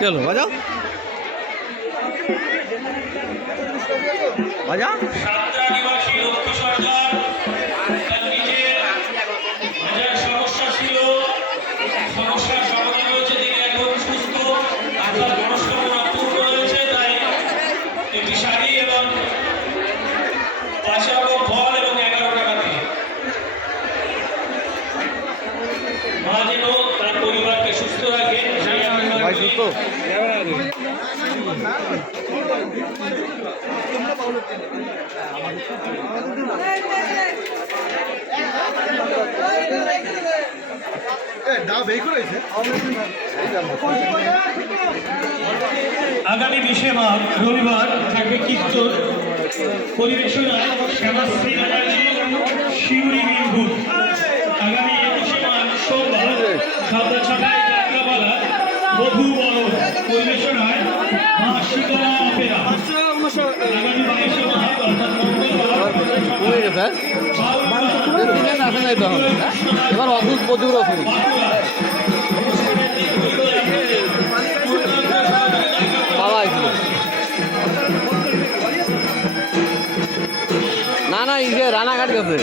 চলো বাজাও বাজা সমস্যা ছিল সমস্যার সমাধান হয়েছে, তিনি এখন সুস্থ, তার মনস্কামনা পূর্ণ হয়েছে। তাই একটি শাড়ি এবং পাশে ফল এবং 11 টাকা দিয়ে মা যেন তার পরিবারকে সুস্থ রাখেন সেই ভাই সুস্থ আগামী 20 মার্চ রবিবার থাকবে কীর্তন পরিবেশনায় শ্যামাশ্রী ব্যানার্জি শিউরি বীরভূম। আগামী 21 মার্চ সোমবার সন্ধ্যা 6টায় যাত্রাপালা বধূ বরণ পরিবেশনায় মা শীতলা অপেরা। আগামী 22 মার্চ অর্থাৎ এবার অসুখ প্রচুর অসুখ না না ইয়ে রানাঘাট গেছে।